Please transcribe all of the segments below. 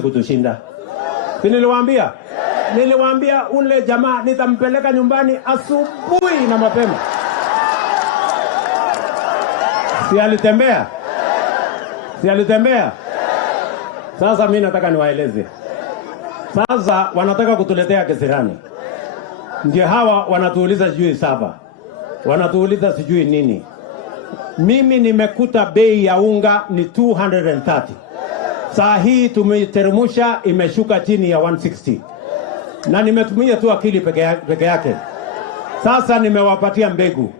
kutushinda. Si niliwaambia ule jamaa nitampeleka nyumbani asubuhi na mapema. Si alitembea? Sasa mimi nataka niwaeleze. Sasa wanataka kutuletea kisirani. Ndio hawa wanatuuliza sijui saba. Wanatuuliza sijui nini. Mimi nimekuta bei ya unga ni 230. Saa hii tumeteremsha imeshuka chini ya 160. Na nimetumia tu akili peke yake. Sasa nimewapatia mbegu.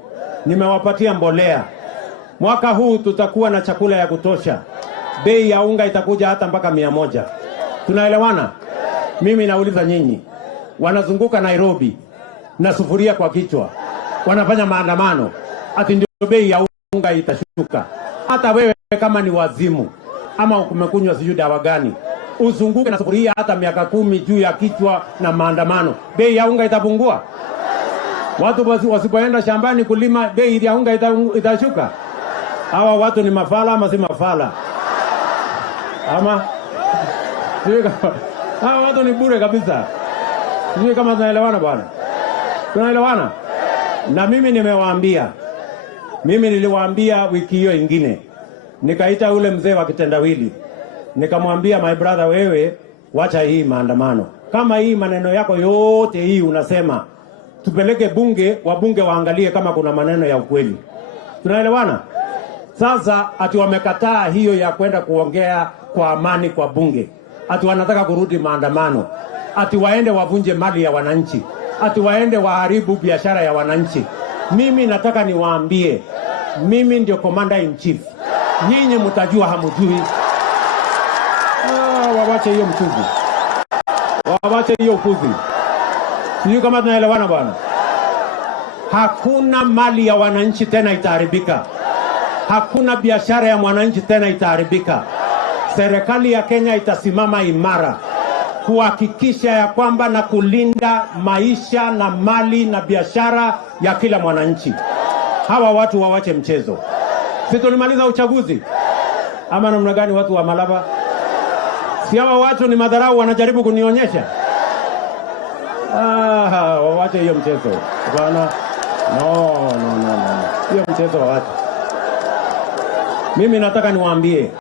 Nimewapatia mbolea. Mwaka huu tutakuwa na chakula ya kutosha. Bei ya unga itakuja hata mpaka 100. Tunaelewana? Mimi nauliza nyinyi. Wanazunguka Nairobi na sufuria kwa kichwa. Wanafanya maandamano. Ati ndio bei ya unga itashuka. Hata wewe kama ni wazimu ama umekunywa sijui dawa gani, uzunguke na sufuria hata miaka 10 juu ya kichwa na maandamano, bei ya unga itapungua? Watu wasipoenda shambani kulima, bei ya unga itashuka? Hawa watu ni mafala ama si mafala? Ama hawa watu ni bure kabisa. Sijui kama tunaelewana bwana. Tunaelewana? Na mimi nimewaambia. Mimi niliwaambia wiki hiyo ingine. Nikaita ule mzee wa kitendawili. Nikamwambia, my brother, wewe wacha hii maandamano. Kama hii maneno yako yote hii unasema, tupeleke bunge, wabunge waangalie kama kuna maneno ya ukweli. Tunaelewana? Sasa ati wamekataa hiyo ya kwenda kuongea kwa amani kwa bunge. Ati wanataka kurudi maandamano. Ati waende wavunje mali ya wananchi. Ati waende waharibu biashara ya wananchi. Mimi nataka niwaambie, mimi ndio commander in chief. Nyinyi mtajua hamujui. Wawache hiyo mchuzi. Wawache hiyo kuzi. Sijui kama tunaelewana bwana. Hakuna mali ya wananchi tena itaharibika. Hakuna biashara ya mwananchi tena itaharibika. Serikali ya Kenya itasimama imara kuhakikisha ya kwamba na kulinda maisha na mali na biashara ya kila mwananchi. Hawa watu wawache mchezo. Si tulimaliza uchaguzi? Ama namna gani watu wa Malaba? Si hawa watu ni madharau wanajaribu kunionyesha? Wawache hiyo mchezo. Bwana. No. Hiyo mchezo wa watu. Mimi nataka niwaambie.